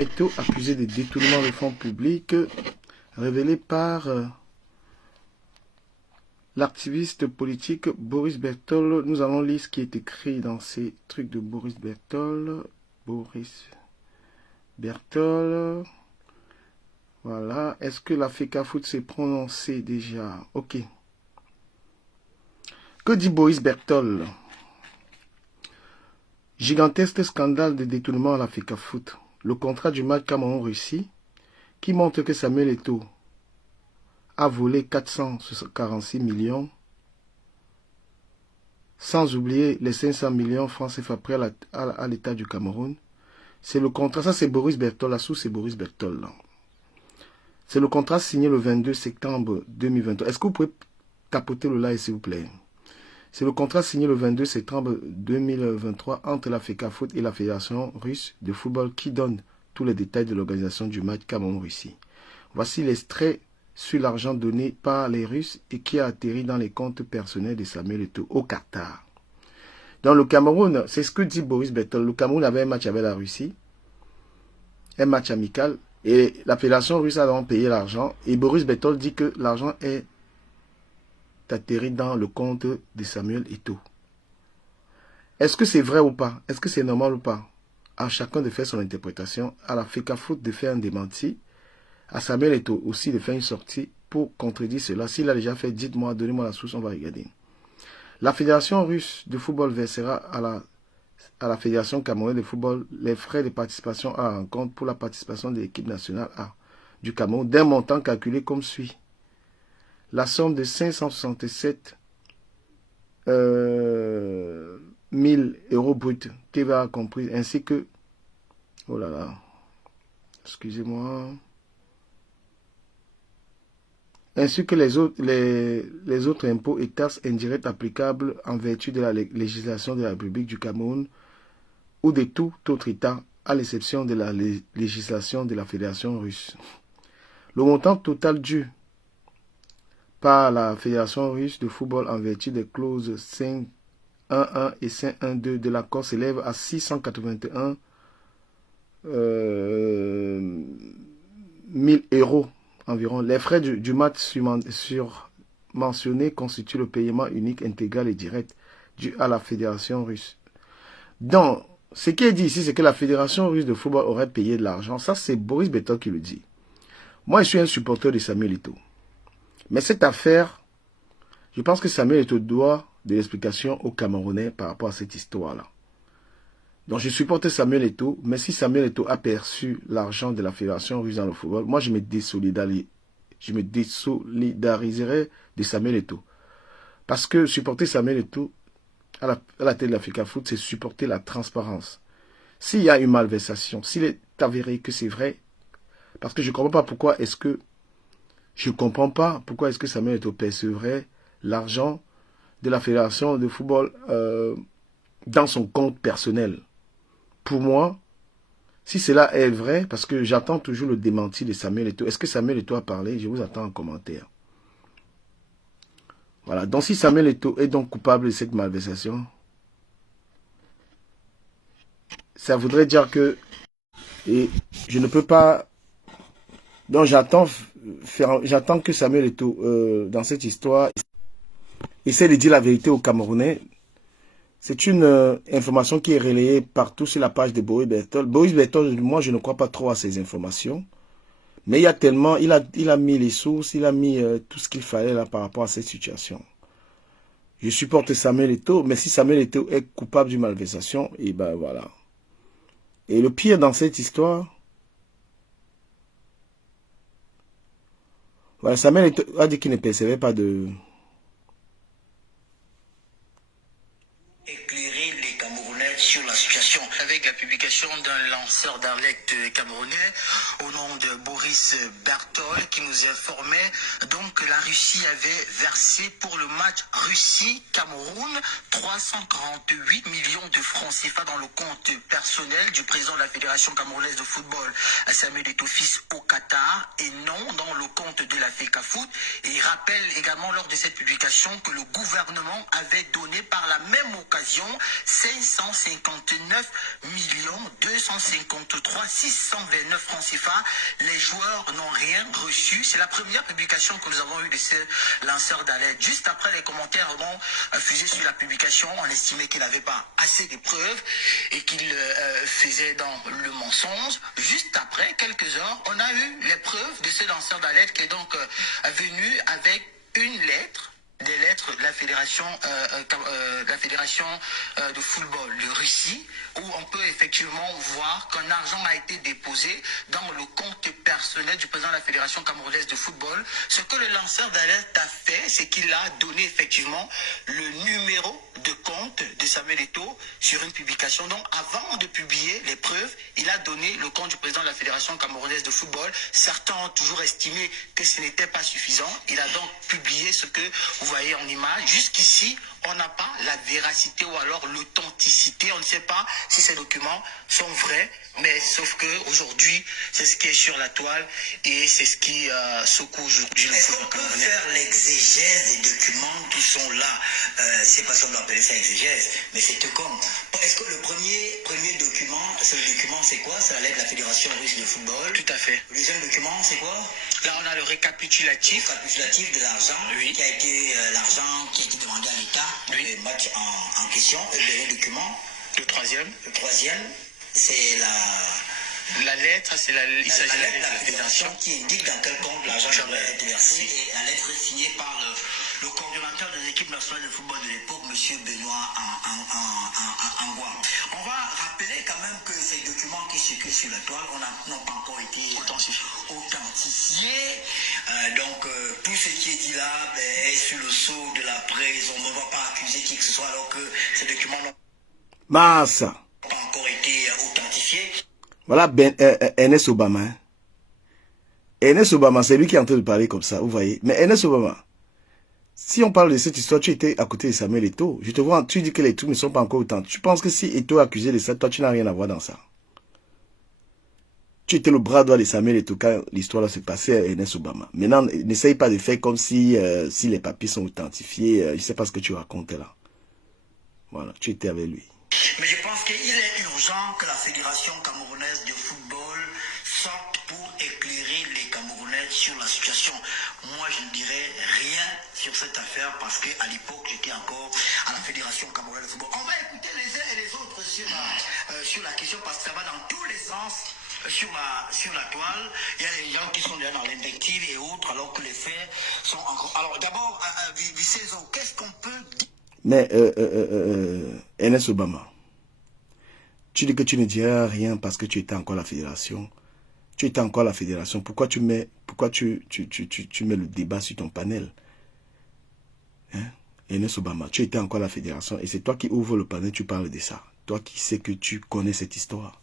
Eto'o accusé de détournement de fonds publics, révélé par l'activiste politique Boris Bertol. Nous allons lire ce qui est écrit dans ces trucs de Boris Bertol. Boris Bertol. Voilà. Est-ce que la FECAFOOT s'est prononcée déjà? Ok. Que dit Boris Bertol? Gigantesque scandale de détournement à la FECAFOOT. Le contrat du match Cameroun-Russie qui montre que Samuel Eto'o a volé 446 millions, sans oublier les 500 millions francs CFA prêts à l'État du Cameroun. C'est le contrat, ça c'est Boris Bertol, la source c'est Boris Bertol. C'est le contrat signé le 22 septembre 2023. Est-ce que vous pouvez tapoter le like s'il vous plaît? C'est le contrat signé le 22 septembre 2023 entre la FECAFOOT et la Fédération russe de football qui donne tous les détails de l'organisation du match Cameroun-Russie. Voici l'extrait sur l'argent donné par les Russes et qui a atterri dans les comptes personnels de Samuel Eto'o au Qatar. Dans le Cameroun, c'est ce que dit Boris Bertol. Le Cameroun avait un match avec la Russie, un match amical, et la Fédération russe a donc payé l'argent. Et Boris Bertol dit que l'argent est atterri dans le compte de Samuel Eto'o. Est-ce que c'est vrai ou pas? Est-ce que c'est normal ou pas? À chacun de faire son interprétation, à la FECAFOOT de faire un démenti, à Samuel Eto'o aussi de faire une sortie pour contredire cela. S'il a déjà fait, dites-moi, donnez-moi la source, on va regarder. La Fédération russe de football versera à la Fédération camerounaise de football les frais de participation à la rencontre pour la participation de l'équipe nationale A du Cameroun d'un montant calculé comme suit. La somme de 567 000 euros bruts, TVA comprise, ainsi que, oh là là, excusez-moi, ainsi que les autres impôts et taxes indirectes applicables en vertu de la législation de la République du Cameroun ou de tout autre État, à l'exception de la législation de la Fédération russe. Le montant total dû par la Fédération russe de football en vertu des clauses 5.1.1 et 5.1.2 de l'accord s'élève à 681 000 euros environ. Les frais du match surmentionnés constituent le paiement unique, intégral et direct dû à la Fédération russe. Donc, ce qui est dit ici, c'est que la Fédération russe de football aurait payé de l'argent. Ça, c'est Boris Bertol qui le dit. Moi, je suis un supporter de Samuel Eto'o. Mais cette affaire, je pense que Samuel Eto'o doit de l'explication aux Camerounais par rapport à cette histoire-là. Donc, je supporte Samuel Eto'o, mais si Samuel Eto'o a perçu l'argent de la Fédération russe dans le football, moi, je me désolidariserai de Samuel Eto'o. Parce que supporter Samuel Eto'o à la tête de la FECAFOOT, c'est supporter la transparence. S'il y a une malversation, s'il est avéré que c'est vrai, parce que je ne comprends pas pourquoi est-ce que Samuel Eto'o percevrait l'argent de la Fédération de football dans son compte personnel. Pour moi, si cela est vrai, parce que j'attends toujours le démenti de Samuel Eto'o. Est-ce que Samuel Eto'o a parlé? Je vous attends en commentaire. Voilà. Donc si Samuel Eto'o est donc coupable de cette malversation, ça voudrait dire que je ne peux pas. Donc j'attends que Samuel Eto'o, dans cette histoire, essaie de dire la vérité aux Camerounais. C'est une information qui est relayée partout sur la page de Boris Bertol. Boris Bertol, moi, je ne crois pas trop à ces informations. Mais il y a tellement, il a mis les sources, il a mis tout ce qu'il fallait là par rapport à cette situation. Je supporte Samuel Eto'o, mais si Samuel Eto'o est coupable d'une malversation, et ben voilà. Et le pire dans cette histoire, voilà, Samuel Eto'o a dit qu'il ne percevait pas de... Éclairer les Camerounais sur la situation avec la publication d'un lanceur d'alerte camerounais au nom de Boris Bertol qui nous informait donc que la Russie avait versé pour le match Russie-Cameroun 348 millions de francs CFA dans le compte personnel du président de la Fédération camerounaise de football Samuel Eto'o au Qatar et non dans le compte de la FECAFOOT. Et il rappelle également lors de cette publication que le gouvernement avait donné par la même occasion 559 millions 253 629 francs CFA. Les joueurs n'ont rien reçu. C'est la première publication que nous avons eue de ce lanceur d'alerte. Juste après, les commentaires ont fusé sur la publication. On estimait qu'il n'avait pas assez de preuves et qu'il faisait dans le mensonge. Juste après, quelques heures, on a eu les preuves de ce lanceur d'alerte qui est donc venu avec une lettre, des lettres de la fédération de football de Russie, où on peut effectivement voir qu'un argent a été déposé dans le compte personnel du président de la fédération camerounaise de football. Ce que le lanceur d'alerte a fait, c'est qu'il a donné effectivement le numéro de compte de Samuel Eto'o sur une publication. Donc avant de publier les preuves, il a donné le compte du président de la fédération camerounaise de football. Certains ont toujours estimé que ce n'était pas suffisant. Il a donc publié ce que vous voyez en image. Jusqu'ici, on n'a pas la véracité ou alors l'authenticité. On ne sait pas si ces documents sont vrais, mais sauf que aujourd'hui, c'est ce qui est sur la toile et c'est ce qui secoue aujourd'hui le football camerounais. Est-ce qu'on peut faire l'exégèse des documents qui sont là? C'est pas si on doit appeler ça exégèse, mais c'est tout comme. Est-ce que le premier document, c'est quoi? C'est la lettre de la Fédération russe de football. Tout à fait. Le deuxième document, c'est quoi? Là, on a le récapitulatif. Le récapitulatif de l'argent, oui, qui a été l'argent qui a été demandé à l'État, oui, le match en question. Et le dernier document. Le troisième, c'est la lettre, c'est il s'agit de la lettre de la fédération qui indique dans quel compte l'argent doit être versé. Et la lettre est signée par le coordonnateur des équipes nationales de football de l'époque, M. Benoît Angwa. On va rappeler quand même que ces documents qui circulent sur la toile n'ont pas encore été authentifiés. Donc tout ce qui est dit là est sur le sceau de la presse. On ne va pas accuser qui que ce soit alors que ces documents n'ont Massa. pas encore été authentifiés. Voilà Ernest Obama. Hein. Ernest Obama, c'est lui qui est en train de parler comme ça, vous voyez. Mais Ernest Obama, si on parle de cette histoire, tu étais à côté de Samuel Eto'o. Je te vois, tu dis que les trucs ne sont pas encore authentiques. Tu penses que si Eto'o est accusé de ça, toi, tu n'as rien à voir dans ça. Tu étais le bras droit de Samuel Eto'o quand l'histoire se passait à Ernest Obama. Maintenant, n'essaye pas de faire comme si les papiers sont authentifiés. Je ne sais pas ce que tu racontes là. Voilà, tu étais avec lui. Mais je pense qu'il est urgent que la Fédération camerounaise de football sorte pour éclairer les Camerounais sur la situation. Moi, je ne dirais rien sur cette affaire parce qu'à l'époque, j'étais encore à la Fédération camerounaise de football. On va écouter les uns et les autres sur la question parce que ça va dans tous les sens. Sur la toile, il y a des gens qui sont déjà dans l'invective et autres, alors que les faits sont encore... Alors d'abord, Vicenzo, qu'est-ce qu'on peut dire? Mais Ernest Obama, tu dis que tu ne diras rien parce que tu étais encore à la fédération. Tu étais encore à la fédération. Pourquoi tu mets le débat sur ton panel? Hein? Ernest Obama, tu étais encore à la fédération et c'est toi qui ouvres le panel, tu parles de ça. Toi qui sais que tu connais cette histoire.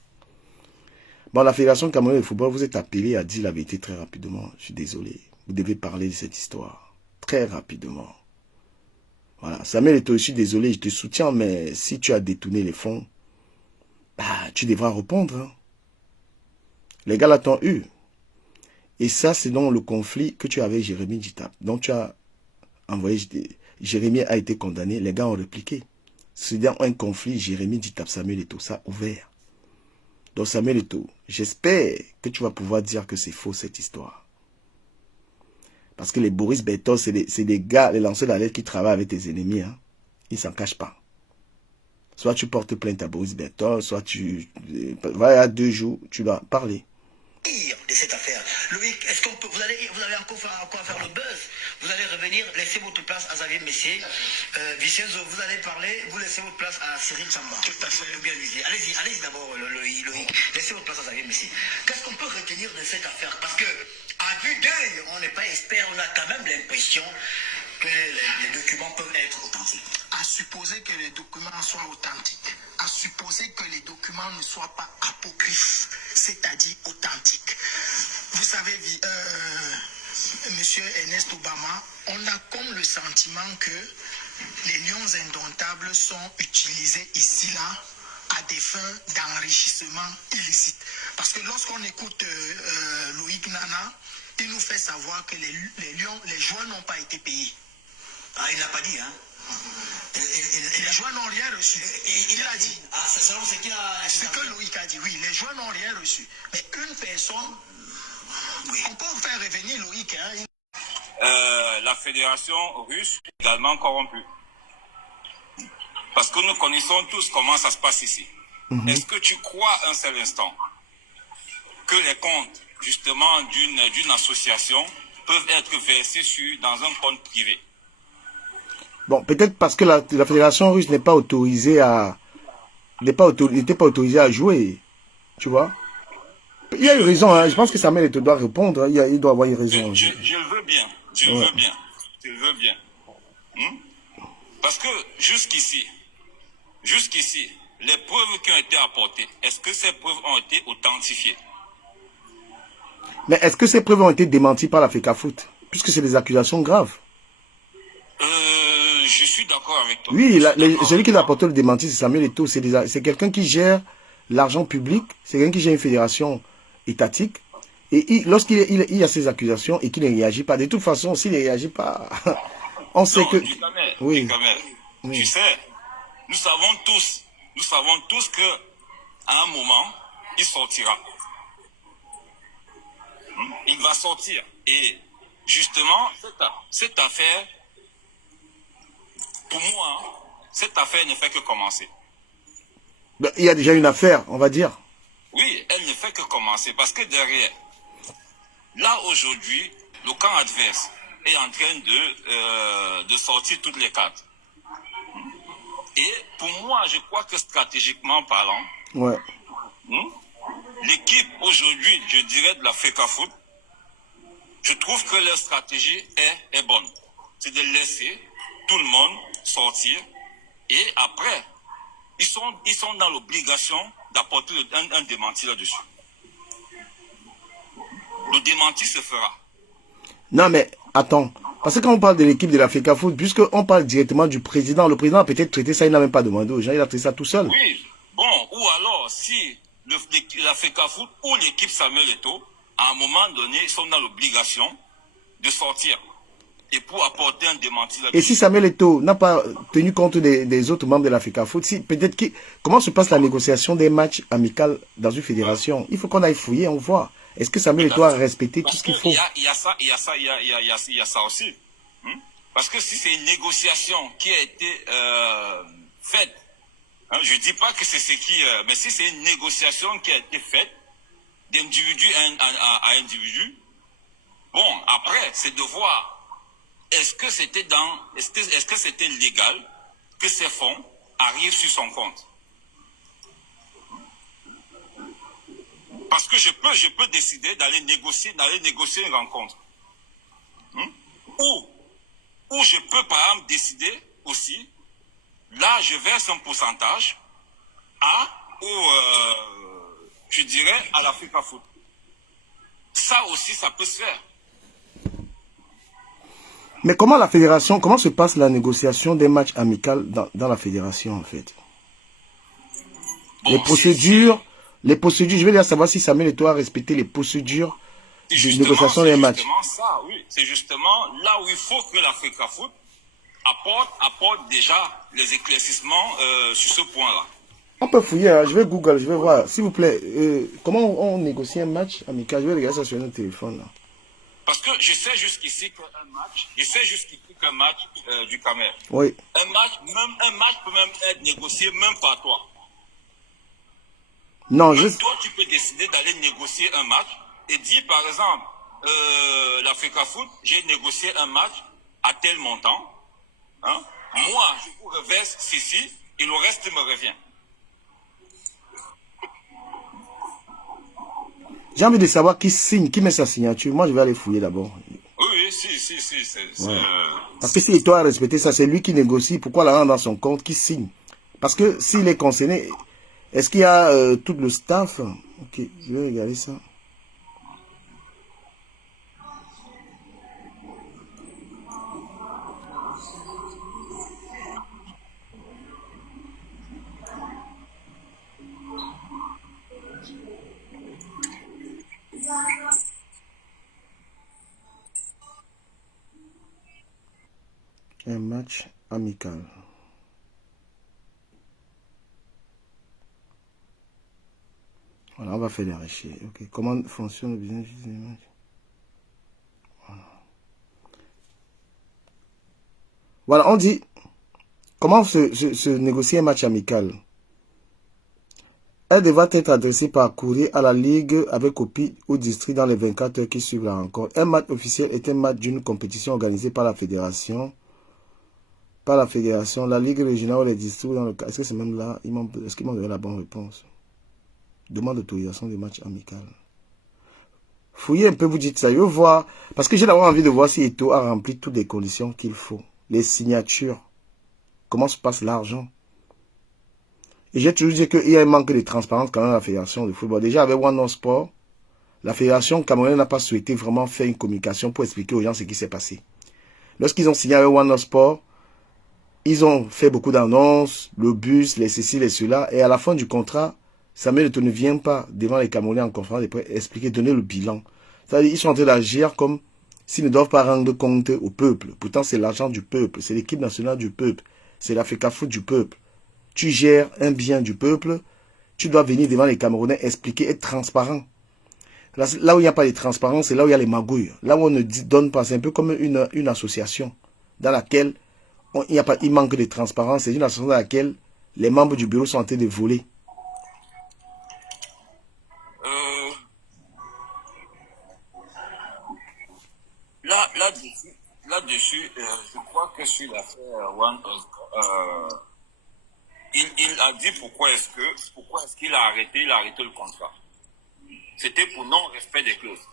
Bon, la Fédération camerounaise de football, vous êtes appelé à dire la vérité très rapidement. Je suis désolé. Vous devez parler de cette histoire très rapidement. Voilà. Samuel Eto'o, je suis désolé, je te soutiens, mais si tu as détourné les fonds, bah, tu devras répondre. Hein. Les gars là t'ont eu. Et ça, c'est dans le conflit que tu avais avec Jérémy Djitap. Donc, tu as envoyé, Jérémy a été condamné, les gars ont répliqué. C'est dans un conflit, Jérémy Djitap, Samuel Eto'o, ça a ouvert. Donc Samuel Eto'o, j'espère que tu vas pouvoir dire que c'est faux cette histoire. Parce que les Boris Berthold, c'est des gars, les lanceurs d'alerte qui travaillent avec tes ennemis. Hein. Ils ne s'en cachent pas. Soit tu portes plainte à Boris Berthold, soit tu... Voilà, 2 jours, tu dois parler. De cette affaire. Loïc, est-ce qu'on peut... Vous avez encore à faire le buzz. Vous allez revenir, laissez votre place à Xavier Messier. Vicenzo, vous allez parler, vous laissez votre place à Cyril Chamba. Tout à fait. Allez-y d'abord, Loïc. Laissez votre place à Xavier Messier. Qu'est-ce qu'on peut retenir de cette affaire? Parce que, à vue d'œil, on n'est pas expert, on a quand même l'impression que les documents peuvent être authentiques. À supposer que les documents soient authentiques, à supposer que les documents ne soient pas apocryphes, c'est-à-dire authentiques. Vous savez, Monsieur Ernest Obama, on a comme le sentiment que les lions indomptables sont utilisés ici-là à des fins d'enrichissement illicite. Parce que lorsqu'on écoute Loïc Nana, il nous fait savoir que les joueurs n'ont pas été payés. Ah, il ne l'a pas dit, hein? Et les joueurs n'ont rien reçu. Il a dit. Ah, c'est selon ce qu'il a. Ce que Loïc a dit, oui, les joueurs n'ont rien reçu. Mais une personne, oui, on peut faire revenir Loïc. Hein. La fédération russe est également corrompue. Parce que nous connaissons tous comment ça se passe ici. Est-ce que tu crois un seul instant que les comptes, justement, d'une association peuvent être versés dans un compte privé? Bon, peut-être parce que la fédération russe n'est pas autorisée à... n'était pas autorisée à jouer. Tu vois? Il y a une raison, hein. Je pense que Samuel te doit répondre. Il doit avoir une raison. Je le veux bien. Je le veux bien. Je le veux bien. Parce que jusqu'ici, les preuves qui ont été apportées, est-ce que ces preuves ont été authentifiées? Mais est-ce que ces preuves ont été démenties par la FECAFOOT? Puisque c'est des accusations graves. Je suis d'accord avec toi. Oui, celui qui a apporté le démenti, c'est Samuel Eto'o. C'est quelqu'un qui gère l'argent public. C'est quelqu'un qui gère une fédération étatique. Et lorsqu'il y a ces accusations et qu'il ne réagit pas, de toute façon, s'il ne réagit pas, on sait que... Oui. Tu sais, nous savons tous que à un moment, il sortira. Il va sortir. Et justement, cette affaire, pour moi, cette affaire ne fait que commencer. Il y a déjà une affaire, on va dire. Oui, elle ne fait que commencer. Parce que derrière, là aujourd'hui, le camp adverse est en train de sortir toutes les cartes. Et pour moi, je crois que stratégiquement parlant, l'équipe aujourd'hui, je dirais de la FECAFOOT, je trouve que leur stratégie est bonne. C'est de laisser tout le monde sortir et après, ils sont dans l'obligation d'apporter un démenti là-dessus. Le démenti se fera. Non mais, attends. Parce que quand on parle de l'équipe de la FECAFOOT, puisqu'on parle directement du président, le président a peut-être traité ça, il n'a même pas demandé aux gens, il a traité ça tout seul. Oui, bon, ou alors, si la FECAFOOT ou l'équipe Samuel Eto'o, à un moment donné, ils sont dans l'obligation de sortir. Et pour apporter un démenti là-dessus. Et si Samuel Eto'o n'a pas tenu compte des autres membres de la FECAFOOT, comment se passe la négociation des matchs amicaux dans une fédération? Il faut qu'on aille fouiller, on voit. Est-ce que Samuel Eto'o a respecté tout ce qu'il faut? Il y a ça aussi. Parce que si c'est une négociation qui a été faite, je ne dis pas que c'est ce qui... mais si c'est une négociation qui a été faite d'individu à individu, bon, après, c'est de voir est-ce que c'était légal que ces fonds arrivent sur son compte. Parce que je peux décider d'aller négocier une rencontre. Ou je peux par exemple décider aussi, là je verse un pourcentage je dirais à la FECAFOOT. Ça aussi, ça peut se faire. Mais comment se passe la négociation des matchs amicaux dans la fédération en fait? Bon, les procédures, je vais dire savoir si Samuel Eto'o a respecté les procédures de négociation des matchs. C'est justement là où il faut que la FECAFOOT apporte déjà les éclaircissements sur ce point-là. On peut fouiller, hein. Je vais Google, je vais voir. S'il vous plaît, comment on négocie un match amical? Je vais regarder ça sur notre téléphone là. Parce que je sais jusqu'ici qu'un match du Cameroun. Oui. Un match peut même être négocié même par toi. Non, toi, tu peux décider d'aller négocier un match et dire, par exemple, la FECAFOOT, j'ai négocié un match à tel montant. Moi, je vous reverse ceci et le reste me revient. J'ai envie de savoir qui signe, qui met sa signature. Moi, je vais aller fouiller d'abord. Oui, si. Parce que si toi a respecté ça, c'est lui qui négocie. Pourquoi la rendre dans son compte, qui signe? Parce que s'il est concerné, est-ce qu'il y a tout le staff? Ok, je vais regarder ça. Un match amical. Voilà, on va faire des recherches. Ok. Comment fonctionne le business? Voilà, on dit, comment se négocier un match amical? Elle devra être adressée par courrier à la Ligue avec copie au district dans les 24 heures qui suivent la rencontre. Un match officiel est un match d'une compétition organisée par la fédération. La Ligue régionale ou les districts dans le cas. Est-ce que c'est même là? Est-ce qu'ils m'ont donné la bonne réponse? Demande d'autorisation des matchs amicaux. Fouillez un peu, vous dites ça. Je veux voir. Parce que j'ai d'abord envie de voir si Eto'o a rempli toutes les conditions qu'il faut. Les signatures. Comment se passe l'argent? Et j'ai toujours dit qu'il y a un manque de transparence quand même à la fédération de football. Déjà avec One Sport, la fédération camerounaise n'a pas souhaité vraiment faire une communication pour expliquer aux gens ce qui s'est passé. Lorsqu'ils ont signé avec One Sport, ils ont fait beaucoup d'annonces, le bus, les ceci, les cela, et à la fin du contrat, Samuel Eto'o ne vient pas devant les Camerounais en conférence de presse expliquer, donner le bilan. C'est-à-dire qu'ils sont en train d'agir comme s'ils ne doivent pas rendre compte au peuple. Pourtant, c'est l'argent du peuple, c'est l'équipe nationale du peuple, c'est l'Africa Foot du peuple. Tu gères un bien du peuple, tu dois venir devant les Camerounais expliquer, être transparent. Là où il n'y a pas de transparence, c'est là où il y a les magouilles. Là où on ne donne pas, c'est un peu comme une association dans laquelle il manque de transparence. C'est une association dans laquelle les membres du bureau sont en train de voler. Là-dessus, je crois que sur l'affaire One, il a dit pourquoi est-ce qu'il a arrêté le contrat. C'était pour non-respect des clauses.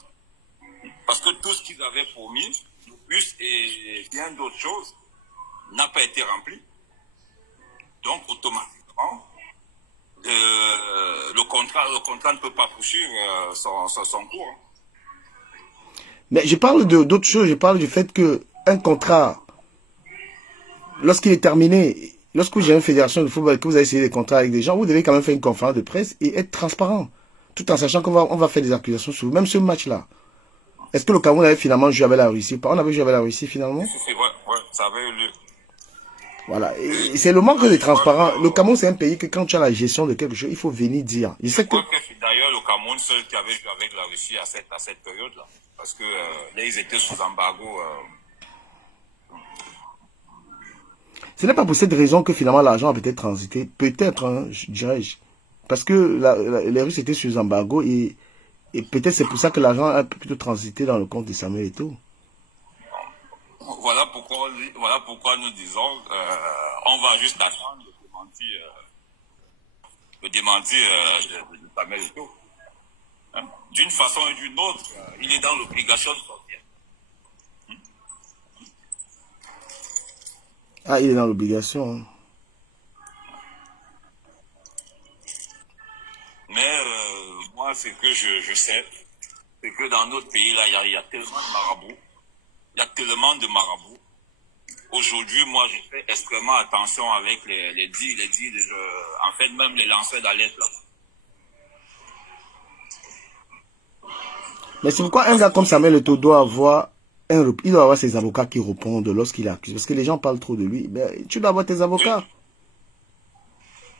Parce que tout ce qu'ils avaient promis, le bus et bien d'autres choses, n'a pas été rempli. Donc, automatiquement, le contrat ne peut pas poursuivre son cours. Mais je parle d'autres choses. Je parle du fait qu'un contrat, lorsqu'il est terminé, lorsque vous avez une fédération de football et que vous avez essayé des contrats avec des gens, vous devez quand même faire une conférence de presse et être transparent. Tout en sachant qu'on va faire des accusations sur vous. Même ce match-là. Est-ce que le Cameroun avait finalement joué avec la Russie? On avait joué avec la Russie finalement? Ouais, ça avait eu lieu. Voilà. C'est le manque de transparence. Le Cameroun, c'est un pays que quand tu as la gestion de quelque chose, il faut venir dire. Je crois que c'est d'ailleurs le Cameroun seul qui avait joué avec la Russie à cette période-là. Parce que là, ils étaient sous embargo. Ce n'est pas pour cette raison que finalement l'argent a peut-être transité. Peut-être, hein, dirais-je. Parce que les Russes étaient sous embargo et peut-être c'est pour ça que l'argent a plutôt transité dans le compte de Samuel Eto'o. Voilà pourquoi nous disons on va juste attendre le démenti de Samuel Eto'o. Hein? D'une façon ou d'une autre, il est dans l'obligation de sortir. Ah, il est dans l'obligation. Hein. Mais moi, ce que je sais, c'est que dans notre pays, là, il y a tellement de marabouts. Il y a tellement de marabouts. Aujourd'hui, moi, je fais extrêmement attention avec les deals, en fait, même les lanceurs d'alerte, là. Mais c'est pourquoi un gars comme Samuel Eto'o doit avoir il doit avoir ses avocats qui répondent lorsqu'il accuse. Parce que les gens parlent trop de lui. Ben, tu dois avoir tes avocats.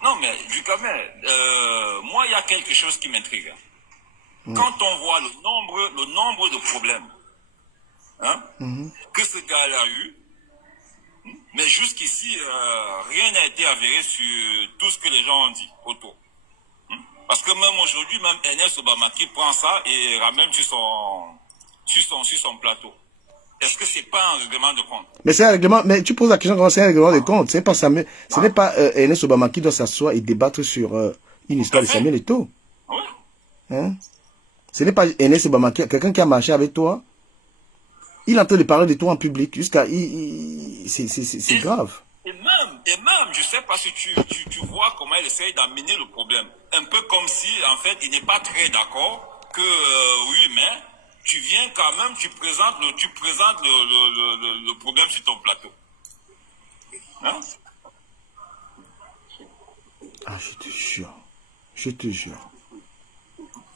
Non, mais du Cameroun, moi, il y a quelque chose qui m'intrigue. Quand on voit le nombre de problèmes que ce gars-là a eu, mais jusqu'ici, rien n'a été avéré sur tout ce que les gens ont dit autour. Parce que même aujourd'hui, même Ernest Obamaki prend ça et ramène sur son plateau. Est-ce que c'est pas un règlement de compte? Mais c'est un règlement, mais tu poses la question comment c'est un règlement de compte. C'est pas Samuel, ce n'est pas Ernest Obama qui doit s'asseoir et débattre sur une histoire de Samuel Eto'o. Oui. Hein? Ce n'est pas Ernest Obama, quelqu'un qui a marché avec toi. Il est en train de parler de toi en public. Jusqu'à. C'est grave. Et même, je sais pas si tu vois comment il essaye d'amener le problème. Un peu comme si, en fait, il n'est pas très d'accord que, oui, mais tu viens quand même, tu présentes le problème sur ton plateau. Hein? Ah, je te jure. Je te jure.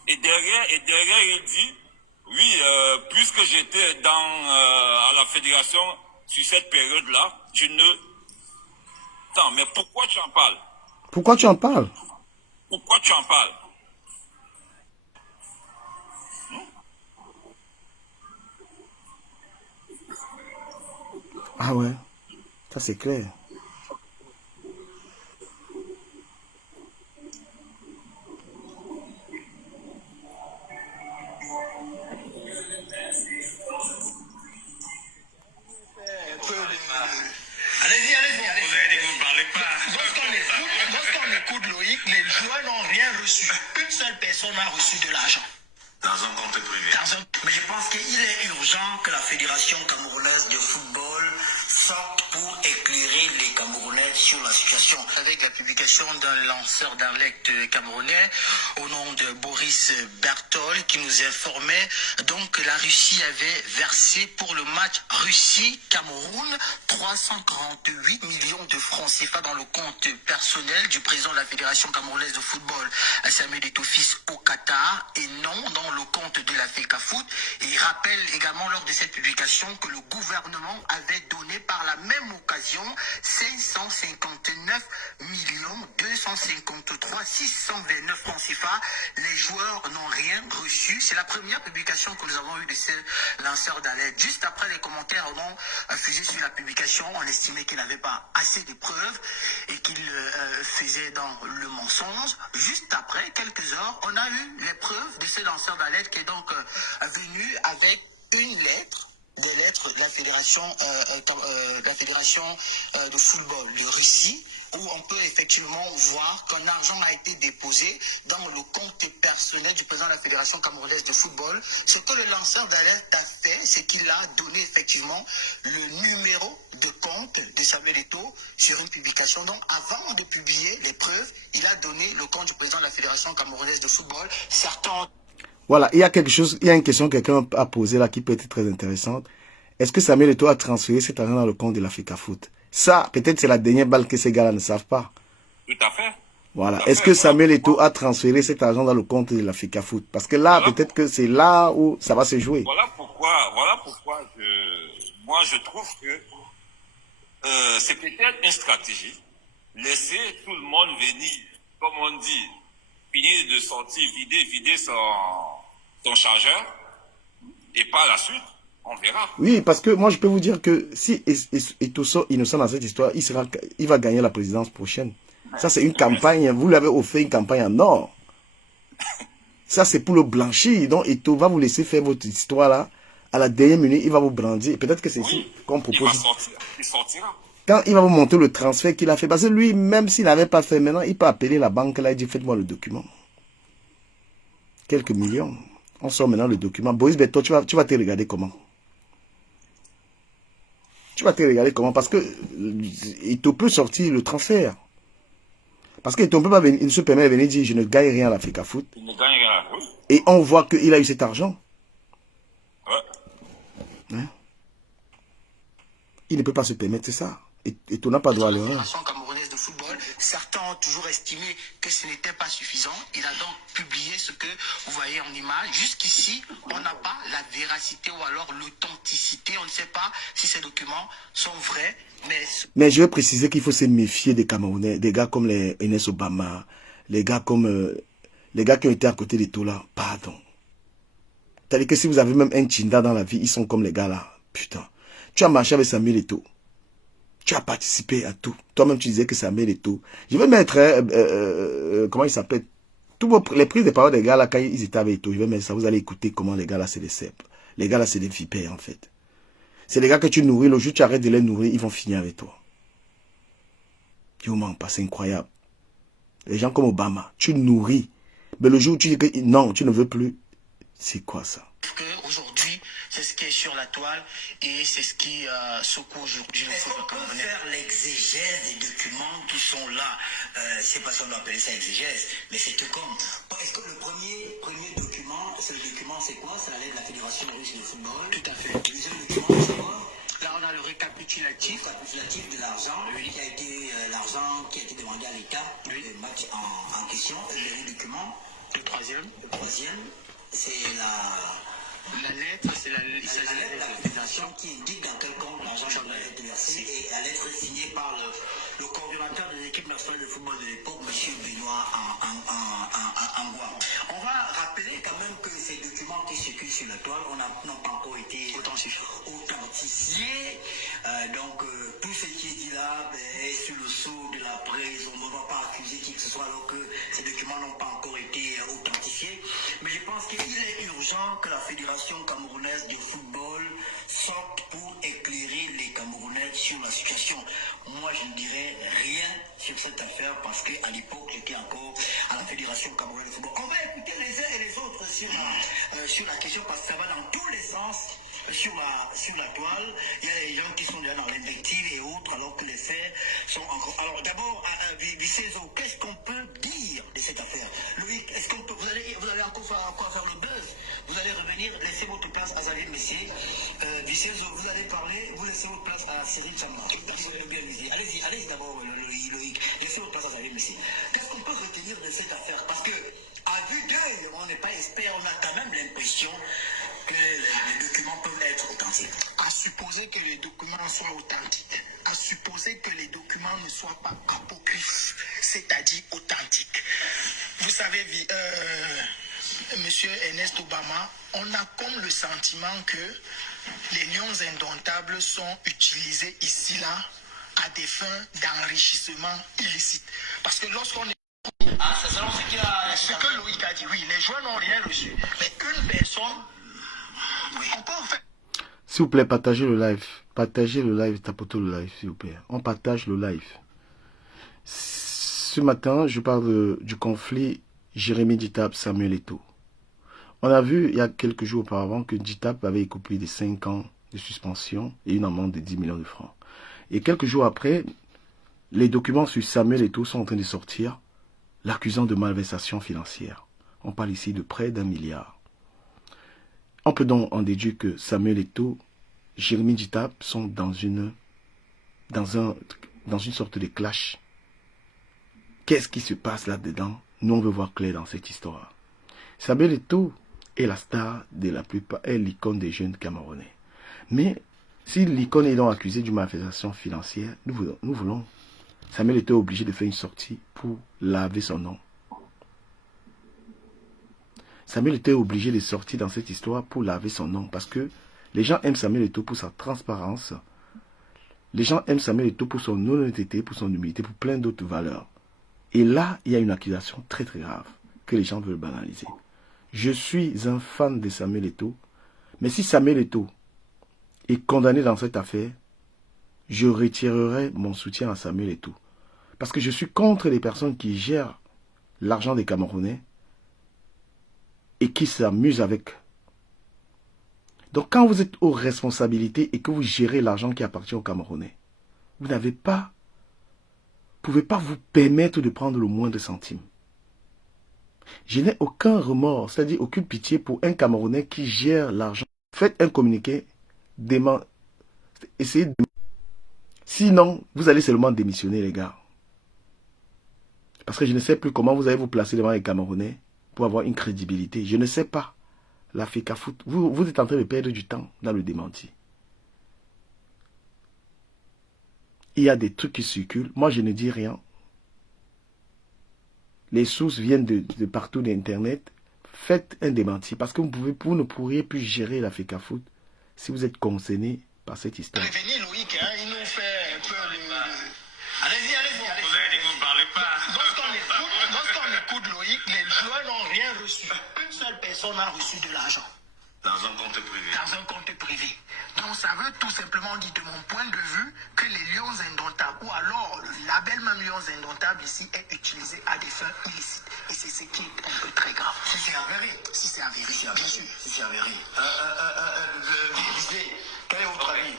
Et derrière, il dit, oui, puisque j'étais à la fédération sur cette période-là, je ne... Attends, mais pourquoi tu en parles? Pourquoi tu en parles? Pourquoi tu en parles? Ah ouais, ça c'est clair. Allez-y, allez-y. Vous parlez pas. Lorsqu'on écoute Loïc, les joueurs n'ont rien reçu. Une seule personne a reçu de l'argent. Dans un compte privé. Mais je pense qu'il est urgent que la Fédération camerounaise de football sorte pour éclairer les Camerounais sur la situation. Avec la publication d'un lanceur d'alerte camerounais au nom de Boris Bertol qui nous informait donc que la Russie avait versé pour le match Russie-Cameroun 348 millions de francs CFA dans le compte personnel du président de la Fédération camerounaise de football, Samuel Eto'o-Fils, au Qatar et non dans le compte de la FECAFOOT. Et il rappelle également lors de cette publication que le gouvernement avait donné par la même occasion 559 253 629 francs CFA. Les joueurs n'ont rien reçu. C'est la première publication que nous avons eue de ce lanceur d'alerte. Juste après, les commentaires ont fusé sur la publication. On estimait qu'il n'avait pas assez de preuves et qu'il faisait dans le mensonge. Juste après, quelques heures, on a eu les preuves de ce lanceur d'alerte qui est donc venu avec une lettre, des lettres de la fédération de football de Russie, où on peut effectivement voir qu'un argent a été déposé dans le compte personnel du président de la Fédération camerounaise de football. Ce que le lanceur d'alerte a fait, c'est qu'il a donné effectivement le numéro de compte de Samuel Eto'o sur une publication. Donc avant de publier les preuves, il a donné le compte du président de la Fédération camerounaise de football. Certains... Voilà, il y a quelque chose, il y a une question que quelqu'un a posée là qui peut être très intéressante. Est-ce que Samuel Eto'o a transféré cet argent dans le compte de la FECAFOOT? Ça, peut-être c'est la dernière balle que ces gars-là ne savent pas. Tout à fait. Voilà. Est-ce que Samuel Eto'o a transféré cet argent dans le compte de la FECAFOOT? Parce que là, peut-être que c'est là où ça va se jouer. Voilà pourquoi moi je trouve que c'est peut-être une stratégie. Laisser tout le monde venir, comme on dit, finir de sortir, vider son chargeur, et par la suite, on verra. Oui, parce que moi je peux vous dire que si Eto'o sort innocent dans cette histoire, il va gagner la présidence prochaine. Ça c'est une campagne, vous l'avez offert une campagne en or. Ça c'est pour le blanchir. Donc Eto'o va vous laisser faire votre histoire là. À la dernière minute, il va vous brandir. Peut-être que c'est ici qu'on propose. Il sortira. Quand il va vous montrer le transfert qu'il a fait, parce que lui, même s'il n'avait pas fait maintenant, il peut appeler la banque là et dire faites-moi le document. Quelques millions. On sort maintenant le document. Boris Bertol, tu vas te regarder comment? Tu vas te regarder comment? Parce que Eto'o peut sortir le transfert. Parce qu'Eto'o ne peut pas venir, il ne se permet de venir dire je ne gagne rien à la FECAFOOT. Il ne gagne rien, oui. Et on voit qu'il a eu cet argent. Ouais. Hein? Il ne peut pas se permettre ça. Eto'o n'a pas droit à l'erreur. La Fédération camerounaise de football, certains ont toujours estimé que ce n'était pas suffisant. Il a donc publié ce que vous voyez en image. Jusqu'ici, on n'a pas la véracité ou alors l'authenticité. On ne sait pas si ces documents sont vrais. Mais je veux préciser qu'il faut se méfier des Camerounais, des gars comme les Enes Obama, les gars comme les gars qui ont été à côté d'Eto'o là. Pardon. C'est-à-dire que si vous avez même un Chinda dans la vie, ils sont comme les gars là. Putain. Tu as marché avec Samuel Eto'o. Tu as participé à tout. Toi-même, tu disais que Samuel Eto'o. Je vais mettre, comment il s'appelle, les prises de parole des gars là, quand ils étaient avec Eto'o, je vais mettre ça. Vous allez écouter comment les gars là, c'est des cèpes. Les gars là, c'est des vipères, en fait. C'est les gars que tu nourris. Le jour où tu arrêtes de les nourrir, ils vont finir avec toi. Yo, man, c'est incroyable. Les gens comme Obama, tu nourris. Mais le jour où tu dis que non, tu ne veux plus, c'est quoi ça? Aujourd'hui, c'est ce qui est sur la toile et c'est ce qui secoue aujourd'hui le football camerounais. Faire l'exégèse des documents qui sont là, je ne sais pas si on doit appeler ça exégèse, mais c'est tout comme. Est-ce que le premier document, c'est quoi? C'est la lettre de la Fédération russe de football. Tout à fait. Le deuxième document, c'est quoi? Là, on a le récapitulatif de l'argent, l'argent qui a été demandé à l'État, le match en question. Le dernier document, le troisième, c'est la lettre, il s'agit de la lettre de la Fédération qui indique dans quel compte l'argent doit être versé. Et la lettre est signée par le coordonnateur des équipes nationales de football de l'époque, M. Benoît Angwa. On va rappeler quand même que ces documents qui circulent sur la toile n'ont pas encore été authentifiés. Donc tout ce qui est dit là est sur le sceau de la presse. On ne va pas accuser qui que ce soit alors que ces documents n'ont pas encore été authentifiés. Mais je pense qu'il est urgent que la Fédération camerounaise de football sorte pour éclairer les Camerounais sur la situation. Moi, je ne dirais rien sur cette affaire parce qu'à l'époque, j'étais encore à la Fédération camerounaise de football. On va écouter les uns et les autres sur la question parce que ça va dans tous les sens. Sur la toile, il y a des gens qui sont déjà dans l'invective et autres, alors que les faits sont encore. Alors d'abord, Vicezo, qu'est-ce qu'on peut dire de cette affaire? Loïc, est-ce qu'on peut, vous allez encore faire le buzz? Vous allez revenir, laissez votre place à Xavier Messier. Vicezo, vous allez parler, vous laissez votre place à Cyril Chamba. Allez-y d'abord, Loïc, laissez votre place à Xavier Messier. Qu'est-ce qu'on peut retenir de cette affaire? Parce que, à vue d'œil, on n'est pas expert, on a quand même l'impression que les documents peuvent être authentiques. À supposer que les documents soient authentiques, à supposer que les documents ne soient pas apocryphes, c'est-à-dire authentiques. Vous savez, Monsieur Ernest Obama, on a comme le sentiment que les lions indomptables sont utilisés ici-là à des fins d'enrichissement illicite. Parce que lorsqu'on est... Ce que Loïc a dit, oui, les joueurs n'ont rien reçu. Mais une personne... On peut faire... S'il vous plaît, partagez le live. Partagez le live, tapotez le live, s'il vous plaît. On partage le live. Ce matin, je parle du conflit Jérémy Djitap, Samuel Eto'o. On a vu il y a quelques jours auparavant que Djitap avait écopé de 5 ans de suspension et une amende de 10 millions de francs. Et quelques jours après, les documents sur Samuel Eto'o sont en train de sortir, l'accusant de malversation financière. On parle ici de près d'1 milliard. On peut donc en déduire que Samuel Eto'o, Jérémy Djitap sont dans une sorte de clash. Qu'est-ce qui se passe là-dedans? Nous, on veut voir clair dans cette histoire. Samuel Eto'o est la star de la plupart, est l'icône des jeunes Camerounais. Mais si l'icône est donc accusée d'une malversation financière, nous voulons. Samuel Eto'o est obligé de faire une sortie pour laver son nom. Samuel Eto'o est obligé de sortir dans cette histoire pour laver son nom parce que les gens aiment Samuel Eto'o pour sa transparence. Les gens aiment Samuel Eto'o pour son honnêteté, pour son humilité, pour plein d'autres valeurs. Et là, il y a une accusation très très grave que les gens veulent banaliser. Je suis un fan de Samuel Eto'o, mais si Samuel Eto'o est condamné dans cette affaire, je retirerai mon soutien à Samuel Eto'o. Parce que je suis contre les personnes qui gèrent l'argent des Camerounais et qui s'amusent avec. Donc quand vous êtes aux responsabilités et que vous gérez l'argent qui appartient aux Camerounais, vous n'avez pas, pouvez pas vous permettre de prendre le moindre centime. Je n'ai aucun remords, c'est-à-dire aucune pitié pour un Camerounais qui gère l'argent. Faites un communiqué, essayez de... Sinon, vous allez seulement démissionner, les gars. Parce que je ne sais plus comment vous allez vous placer devant les Camerounais pour avoir une crédibilité. Je ne sais pas. La FECAFOOT, vous êtes en train de perdre du temps dans le démenti. Il y a des trucs qui circulent. Moi, je ne dis rien. Les sources viennent de partout d'Internet. Faites un démenti. Parce que vous ne pourriez plus gérer la FECAFOOT si vous êtes concerné par cette histoire. Prévenez Loïc, hein, il nous fait un peu le... Allez-y. Vous avez dit que vous ne parlez pas. Lorsqu'on écoute Loïc, les joueurs n'ont rien reçu. Une seule personne a reçu de l'argent. Dans un compte privé. Dans un compte privé. Donc ça veut tout simplement dire de mon point de vue que les lions indomptables, ou alors le label même lions indomptables ici est utilisé à des fins illicites. Et c'est ce qui est un peu très grave. Si c'est avéré. Bien sûr. Si c'est avéré. Quel est votre avis?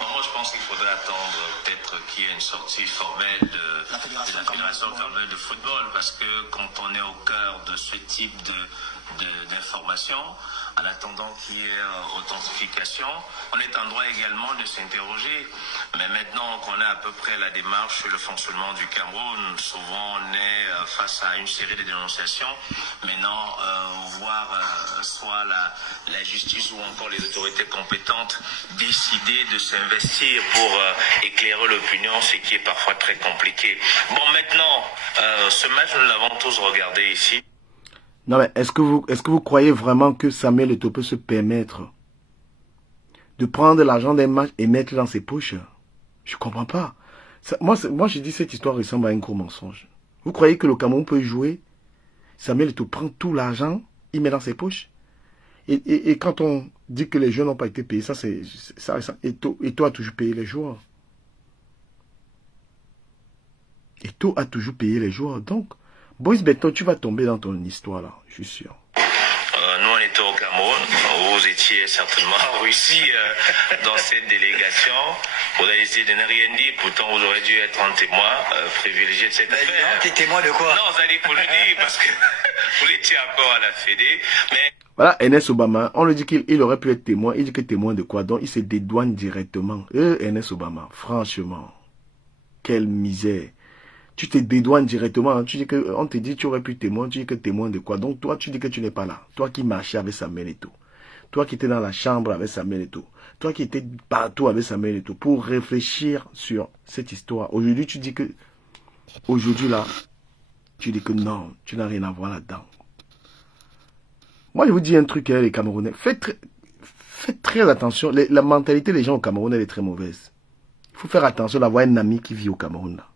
Moi, je pense qu'il faudrait attendre peut-être qu'il y ait une sortie formelle de la Fédération camerounaise de football, parce que quand on est au cœur de ce type d'informations, en attendant qu'il y ait authentification, on est en droit également de s'interroger. Mais maintenant qu'on a à peu près la démarche sur le fonctionnement du Cameroun, souvent on est face à une série de dénonciations. Maintenant, voir soit la justice ou encore les autorités compétentes décider de s'investir pour éclairer l'opinion, ce qui est parfois très compliqué. Bon, maintenant, ce match, nous l'avons tous regardé ici. Non, mais est-ce que vous croyez vraiment que Samuel Eto'o peut se permettre de prendre l'argent des matchs et mettre dans ses poches? Je comprends pas. Moi, je dis cette histoire ressemble à un gros mensonge. Vous croyez que le Cameroun peut jouer? Samuel Eto'o prend tout l'argent, il met dans ses poches. Et quand on dit que les jeunes n'ont pas été payés, ça. Eto'o a toujours payé les joueurs. Eto'o a toujours payé les joueurs. Donc, Boris Bertol, tu vas tomber dans ton histoire là, je suis sûr. Nous, on était au Cameroun. Vous étiez certainement en Russie dans cette délégation. Vous avez essayé de ne rien dire. Pourtant, vous aurez dû être un témoin privilégié de cette affaire. T'es témoin de quoi? Non, vous allez pour le dire parce que vous étiez encore à la Fédé. Mais... Voilà, Ernest Obama, on lui dit qu'il aurait pu être témoin. Il dit que témoin de quoi? Donc, il se dédouane directement. Ernest Obama, franchement, quelle misère. Tu te dédouanes directement. Hein. Tu dis que, on te dit tu aurais pu témoin. Tu dis que témoin de quoi? Donc, toi, tu dis que tu n'es pas là. Toi qui marchais avec Samuel Eto'o. Toi qui étais dans la chambre avec Samuel Eto'o. Toi qui étais partout avec Samuel Eto'o pour réfléchir sur cette histoire. Aujourd'hui, tu dis que... Aujourd'hui, là, tu dis que non, tu n'as rien à voir là-dedans. Moi, je vous dis un truc, hein, les Camerounais. Faites très attention. La mentalité des gens au Cameroun, elle est très mauvaise. Il faut faire attention d'avoir un ami qui vit au Cameroun, là.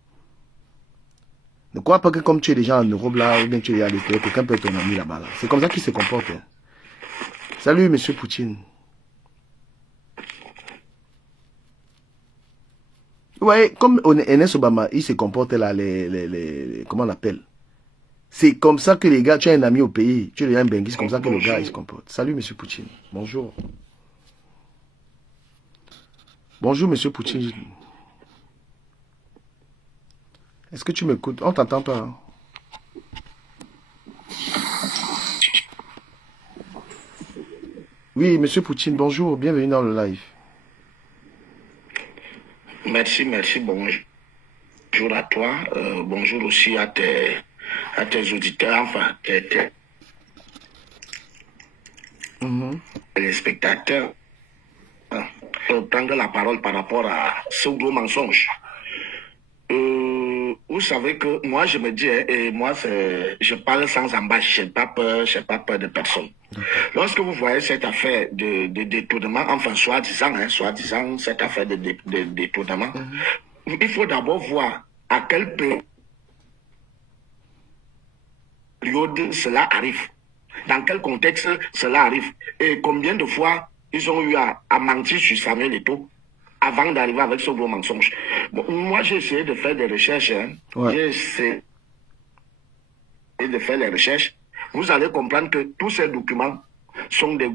Ne crois pas que comme tu es déjà en Europe, là, ou bien tu es à l'extérieur, quelqu'un peut être ton ami là-bas, là. C'est comme ça qu'il se comporte. Hein. Salut, monsieur Poutine. Ouais, comme Ernest Obama, il se comporte là, comment on l'appelle? C'est comme ça que les gars, tu as un ami au pays, tu es un benguis, c'est comme ça que le gars, il se comporte. Salut, monsieur Poutine. Bonjour. Bonjour, monsieur Poutine. Est-ce que tu m'écoutes? On t'entend pas. Hein? Oui, monsieur Poutine, bonjour, bienvenue dans le live. Merci, bonjour à toi, bonjour aussi à tes auditeurs, enfin, les spectateurs. Prendre la parole par rapport à ce gros mensonge. Vous savez que moi je me dis, et moi je parle sans embâche, je n'ai pas peur de personne. Lorsque vous voyez cette affaire de détournement, enfin soi-disant cette affaire de détournement, il faut d'abord voir à quelle période cela arrive, dans quel contexte cela arrive, et combien de fois ils ont eu à mentir sur Samuel Eto'o avant d'arriver avec ce gros mensonge. Bon, moi, j'ai essayé de faire des recherches. Hein. Ouais. J'ai essayé de faire les recherches. Vous allez comprendre que tous ces documents sont des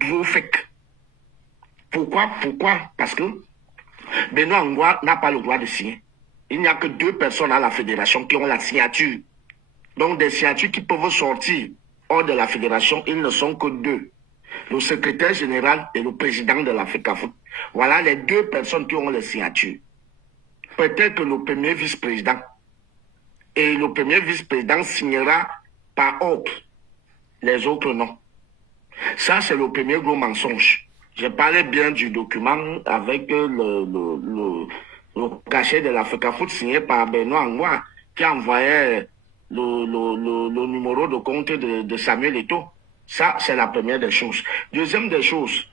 gros fakes. Pourquoi? Parce que Benoît Ngwa n'a pas le droit de signer. Il n'y a que 2 personnes à la fédération qui ont la signature. Donc, des signatures qui peuvent sortir hors de la fédération, ils ne sont que 2. Le secrétaire général et le président de la FECAFOOT. Voilà les 2 personnes qui ont les signatures. Peut-être que le premier vice-président. Et le premier vice-président signera par ordre. Les autres non. Ça, c'est le premier gros mensonge. Je parlais bien du document avec le cachet de la FECAFOOT signé par Benoît Ngwa qui envoyait le numéro de compte de Samuel Eto'o. Ça, c'est la première des choses. Deuxième des choses,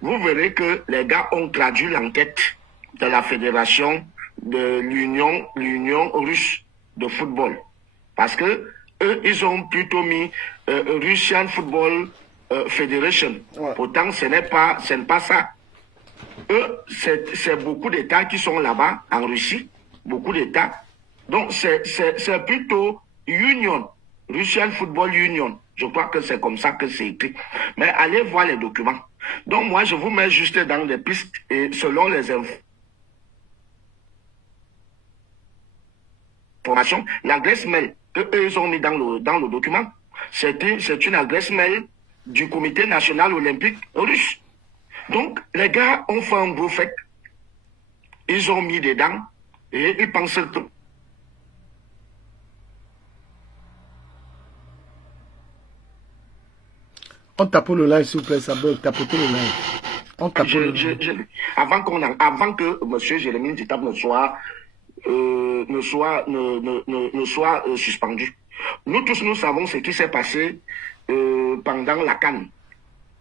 vous verrez que les gars ont traduit l'enquête de la fédération de l'Union russe de football. Parce que eux, ils ont plutôt mis Russian Football Federation. Ouais. Pourtant, ce n'est pas ça. Eux, c'est beaucoup d'États qui sont là-bas, en Russie. Beaucoup d'États. Donc, c'est plutôt Union. Russian Football Union. Je crois que c'est comme ça que c'est écrit. Mais allez voir les documents. Donc moi, je vous mets juste dans des pistes et selon les informations, l'adresse mail qu'eux ont mis dans le document, c'est une adresse mail du Comité national olympique russe. Donc, les gars ont fait un gros fait. Ils ont mis dedans et ils pensent que... On tape le live, s'il vous plaît, ça bug. Tapotez le live. On tape le live. Avant que M. Jérémy Ditap ne soit suspendu. Nous tous, nous savons ce qui s'est passé pendant la CAN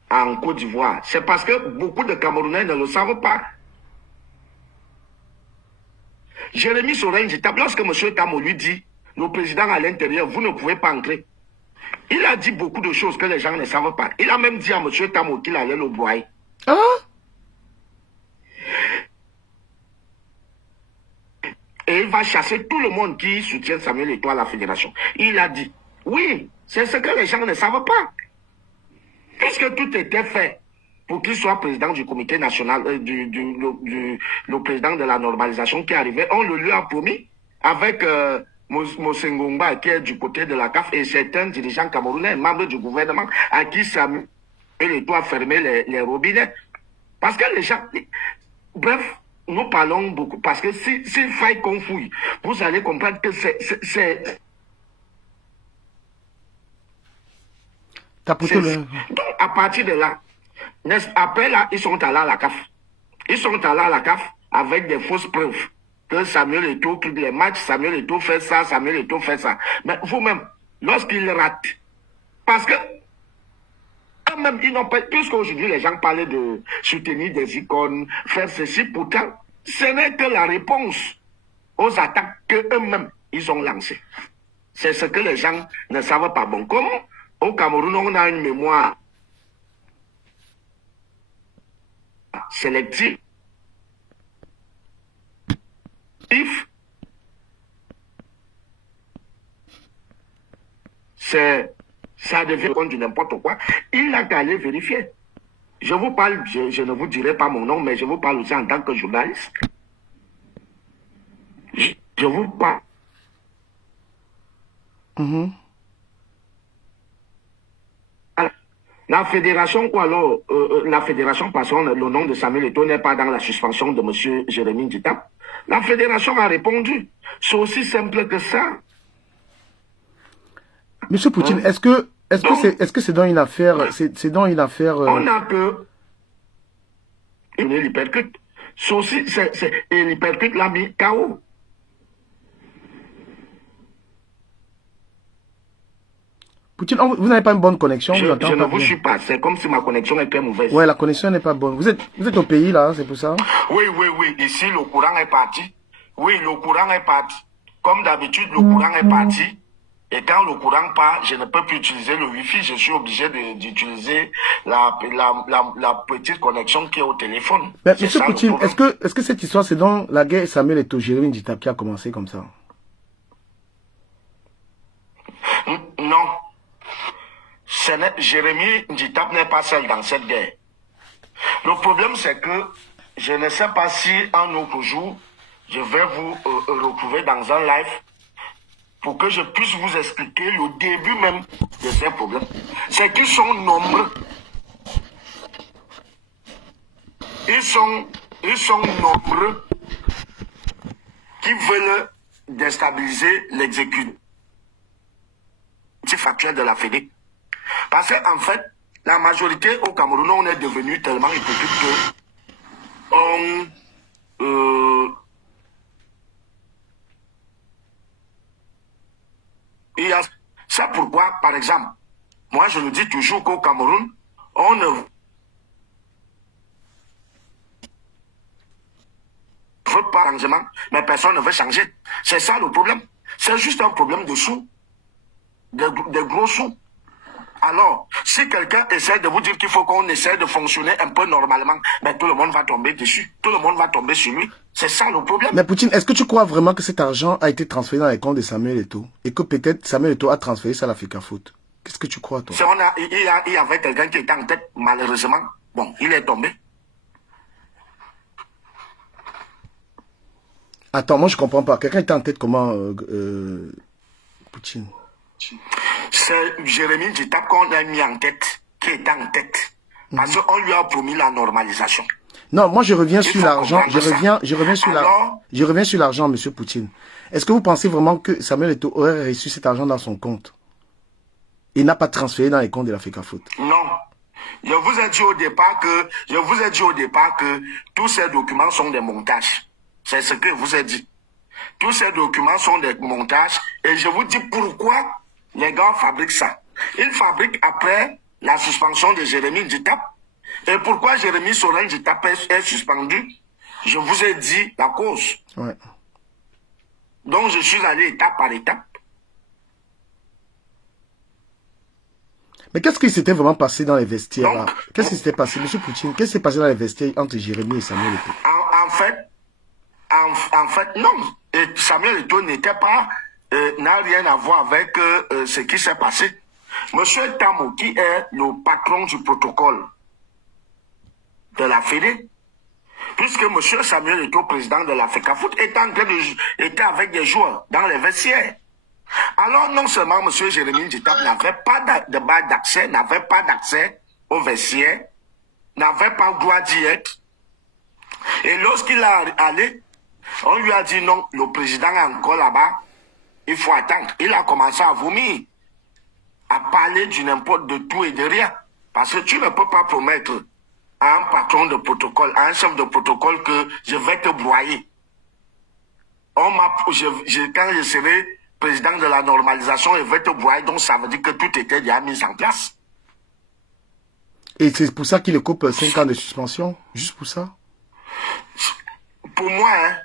en Côte d'Ivoire. C'est parce que beaucoup de Camerounais ne le savent pas. Jérémy Sorenjitap, lorsque M. Tamo lui dit, le président à l'intérieur, vous ne pouvez pas entrer. Il a dit beaucoup de choses que les gens ne savent pas. Il a même dit à M. Tamo qu'il allait le broyer. Ah? Et il va chasser tout le monde qui soutient Samuel Eto'o à la fédération. Il a dit, oui, c'est ce que les gens ne savent pas. Puisque tout était fait pour qu'il soit président du comité national, le président de la normalisation qui arrivait, on le lui a promis avec Mosengomba qui est du côté de la CAF et certains dirigeants camerounais, membres du gouvernement, à qui Samuel Eto'o a fermé les robinets. Parce que les gens... Bref, nous parlons beaucoup parce que s'il faille qu'on fouille, vous allez comprendre que c'est... Donc, à partir de là, après là, ils sont allés à la CAF. Ils sont allés à la CAF avec des fausses preuves que Samuel Eto'o quitte les matchs, Samuel Eto'o fait ça, Samuel Eto'o fait ça. Mais vous-même, lorsqu'ils ratent, parce que eux-mêmes, ils n'ont pas, puisqu'aujourd'hui les gens parlaient de soutenir des icônes, faire ceci, pourtant, ce n'est que la réponse aux attaques qu'eux-mêmes, ils ont lancées. C'est ce que les gens ne savent pas. Bon, comme au Cameroun, on a une mémoire sélective. Ça devient compte de n'importe quoi. Il n'a qu'à aller vérifier. Je vous parle, je ne vous dirai pas mon nom, mais je vous parle aussi en tant que journaliste. Je vous parle. La fédération, ou alors, la fédération, parce que le nom de Samuel Eto'o n'est pas dans la suspension de M. Jérémy Nditap. La fédération a répondu. C'est aussi simple que ça. Monsieur Poutine, est-ce que c'est dans une affaire, c'est dans une affaire... On a que... Il l'hypercute. C'est aussi, et l'hypercute l'a mis KO. Poutine, vous n'avez pas une bonne connexion. Je ne vous suis pas. C'est comme si ma connexion était mauvaise. Ouais, la connexion n'est pas bonne. Vous êtes au pays, là, c'est pour ça? Oui. Ici, le courant est parti. Oui, le courant est parti. Comme d'habitude, le courant est parti. Et quand le courant part, je ne peux plus utiliser le Wi-Fi. Je suis obligé d'utiliser la petite connexion qui est au téléphone. Mais monsieur Poutine, est-ce que cette histoire, c'est dans la guerre Samuel Eto'o, Jérémy Nditap qui a commencé comme ça? Non. Jérémy Nditap n'est pas seul dans cette guerre. Le problème, c'est que je ne sais pas si un autre jour, je vais vous retrouver dans un live pour que je puisse vous expliquer le début même de ces problèmes. C'est qu'ils sont nombreux. Ils sont nombreux qui veulent déstabiliser l'exécutif actuel de la Fédé. Parce qu'en fait, la majorité au Cameroun, on est devenu tellement hypocrite que c'est pourquoi, par exemple, moi je le dis toujours qu'au Cameroun, on ne veut pas changement, mais personne ne veut changer. C'est ça le problème. C'est juste un problème de sous, de gros sous. Alors, si quelqu'un essaie de vous dire qu'il faut qu'on essaie de fonctionner un peu normalement, ben, tout le monde va tomber dessus. Tout le monde va tomber sur lui. C'est ça le problème. Mais Poutine, est-ce que tu crois vraiment que cet argent a été transféré dans les comptes de Samuel Eto'o et que peut-être Samuel Eto'o a transféré ça à la FECAFOOT? Qu'est-ce que tu crois, toi? Il y avait quelqu'un qui était en tête, malheureusement. Bon, il est tombé. Attends, moi je comprends pas. Quelqu'un était en tête comment, Poutine? C'est Jérémy Nditap qu'on a mis en tête, qui était en tête. Parce qu'on lui a promis la normalisation. Non, moi je reviens sur l'argent. Je reviens sur l'argent, monsieur Poutine. Est-ce que vous pensez vraiment que Samuel Eto'o aurait reçu cet argent dans son compte? Il n'a pas transféré dans les comptes de la FECAFOOT? Non. Je vous ai dit au départ que tous ces documents sont des montages. C'est ce que je vous ai dit. Tous ces documents sont des montages. Et je vous dis pourquoi Les gars fabriquent ça. Ils fabriquent après la suspension de Jérémy Djitap. Et pourquoi Jérémy Sorel Djitap est suspendu? Je vous ai dit la cause. Ouais. Donc je suis allé étape par étape. Mais qu'est-ce qui s'était vraiment passé dans les vestiaires là? Qu'est-ce qui s'était passé, Monsieur Poutine? Qu'est-ce qui s'est passé dans les vestiaires entre Jérémy et Samuel Eto'o? En fait, non. Et Samuel Eto'o n'était pas, n'a rien à voir avec ce qui s'est passé. Monsieur Tamo, qui est le patron du protocole de la Fédé, puisque Monsieur Samuel Eto'o, président de la FECAFOOT, était avec des joueurs dans les vestiaires. Alors, non seulement M. Jérémy Djitap n'avait pas de barre d'accès, n'avait pas d'accès au vestiaire, n'avait pas le droit d'y être. Et lorsqu'il est allé, on lui a dit non, le président est encore là-bas, il faut attendre. Il a commencé à vomir, à parler du n'importe de tout et de rien. Parce que tu ne peux pas promettre à un patron de protocole, à un chef de protocole que je vais te broyer. Quand je serai président de la normalisation, je vais te broyer, donc ça veut dire que tout était déjà mis en place. Et c'est pour ça qu'il le coupe 5 ans de suspension? Juste pour ça? Pour moi,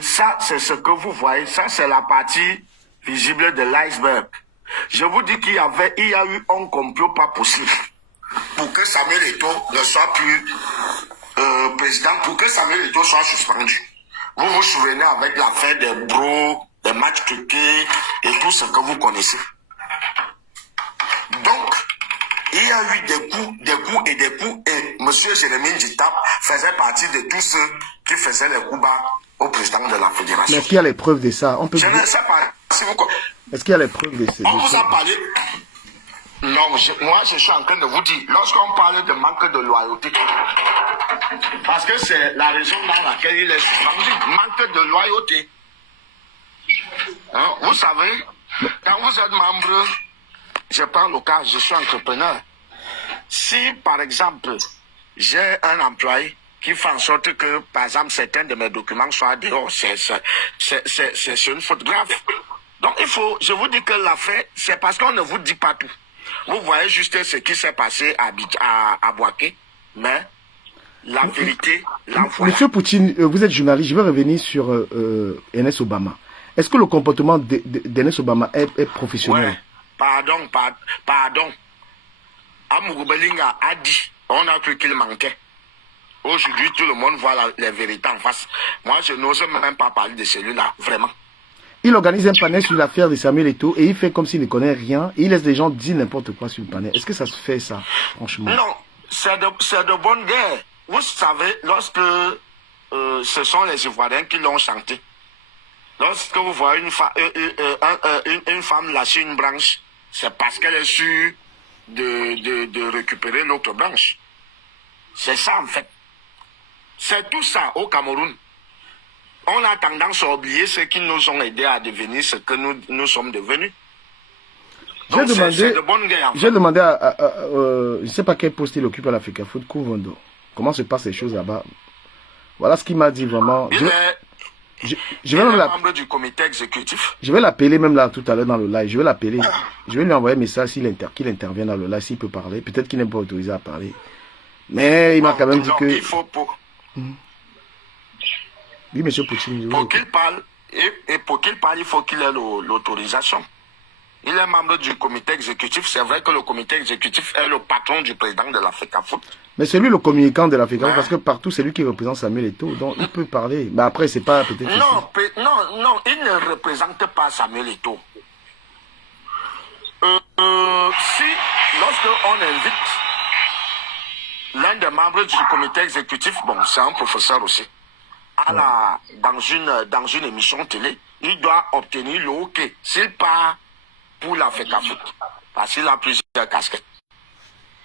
ça c'est ce que vous voyez, ça c'est la partie visible de l'iceberg. Je vous dis qu'il y a eu un complot pas possible pour que Samuel Eto'o ne soit plus président, pour que Samuel Eto'o soit suspendu. Vous vous souvenez avec l'affaire des bros, des matchs truqués et tout ce que vous connaissez. Donc, il y a eu des coups, et M. Jérémy Djitap faisait partie de tous ceux qui faisaient les coups bas au président de la fédération. Mais est-ce qu'il y a les preuves de ça? Je ne sais pas si vous connaissez. Est-ce qu'il y a les preuves de ça? On vous a parlé. Non, moi je suis en train de vous dire, lorsqu'on parle de manque de loyauté, parce que c'est la raison dans laquelle il est suspendu, manque de loyauté. Hein, vous savez, quand vous êtes membre, je prends le cas, je suis entrepreneur. Si par exemple, j'ai un employé qui fait en sorte que, par exemple, certains de mes documents soient dehors, c'est une faute grave. Donc je vous dis que l'affaire, c'est parce qu'on ne vous dit pas tout. Vous voyez juste ce qui s'est passé à Boaké, mais la vérité, la voilà. Monsieur Poutine, vous êtes journaliste, je vais revenir sur Ernest Obama. Est-ce que le comportement d'Ernest Obama est professionnel? Ouais. Pardon. Amouroubelinga a dit, on a cru qu'il manquait. Aujourd'hui, tout le monde voit les vérités en face. Moi, je n'ose même pas parler de celui-là, vraiment. Il organise un panel sur l'affaire de Samuel Eto'o et il fait comme s'il ne connaît rien et il laisse les gens dire n'importe quoi sur le panel. Est-ce que ça se fait, ça, franchement? Non, c'est de bonne guerre. Vous savez, lorsque ce sont les Ivoiriens qui l'ont chanté, lorsque vous voyez une femme lâcher une branche, c'est parce qu'elle est sûre de récupérer l'autre branche. C'est ça, en fait. C'est tout ça au Cameroun. On a tendance à oublier ceux qui nous ont aidés à devenir ce que nous sommes devenus. Donc c'est de bonne guerre. En fait. J'ai demandé je ne sais pas quel poste il occupe à l'Africa Foot, Kouvondo. Comment se passent les choses là-bas? Voilà ce qu'il m'a dit vraiment. Je vais membre du comité exécutif. Je vais l'appeler même là tout à l'heure dans le live. Je vais l'appeler. Je vais lui envoyer un message qu'il intervient dans le live, s'il peut parler. Peut-être qu'il n'est pas autorisé à parler. Mais il m'a quand même dit que... Il faut Oui, monsieur Poutine. Pour qu'il parle, et pour qu'il parle, il faut qu'il ait l'autorisation. Il est membre du comité exécutif. C'est vrai que le comité exécutif est le patron du président de l'Africa Foot. Mais c'est lui le communicant de l'Africa Foot, parce que partout, c'est lui qui représente Samuel Eto'o. Donc, il peut parler. Mais après, c'est pas peut-être... Non, il ne représente pas Samuel Eto'o. Lorsque on invite l'un des membres du comité exécutif, bon, c'est un professeur aussi, dans une émission télé, il doit obtenir le OK. S'il part pour l'Africa Foot, parce qu'il a plusieurs casquettes,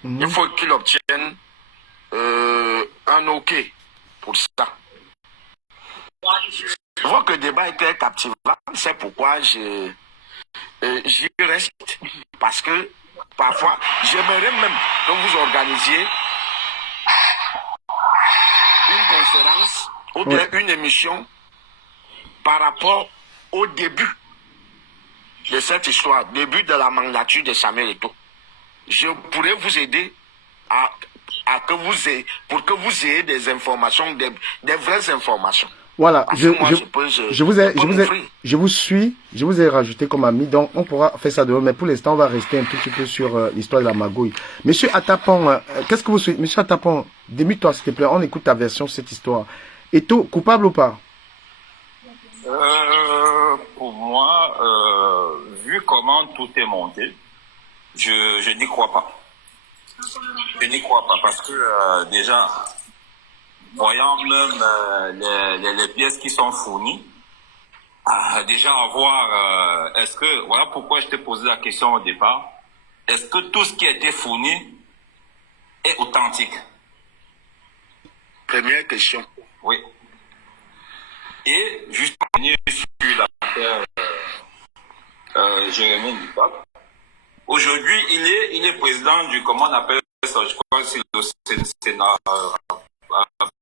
il faut qu'il obtienne un OK pour ça. Je vois que le débat était captivant, c'est pourquoi j'y reste. Parce que parfois, j'aimerais même que vous organisiez une conférence ou bien une émission par rapport au début de cette histoire, début de la mandature de Samuel Eto'o, je pourrais vous aider pour que vous ayez des informations, des vraies informations. Voilà, Parce je que moi, vous suis, je vous ai rajouté comme ami, donc on pourra faire ça demain, mais pour l'instant, on va rester un tout petit peu sur l'histoire de la magouille. Monsieur Atapon, qu'est-ce que vous souhaitez? Monsieur Atapon, démute-toi s'il te plaît, on écoute ta version de cette histoire. Eto'o, coupable ou pas? Pour moi, vu comment tout est monté, je n'y crois pas. Je n'y crois pas parce que déjà, voyant même les pièces qui sont fournies, déjà à voir, est-ce que, voilà pourquoi je t'ai posé la question au départ, est-ce que tout ce qui a été fourni est authentique? Première question. Oui. Et juste pour revenir sur l'affaire Jérémy Ndicap, aujourd'hui, il est président du, comment on appelle ça, je crois que c'est le Sénat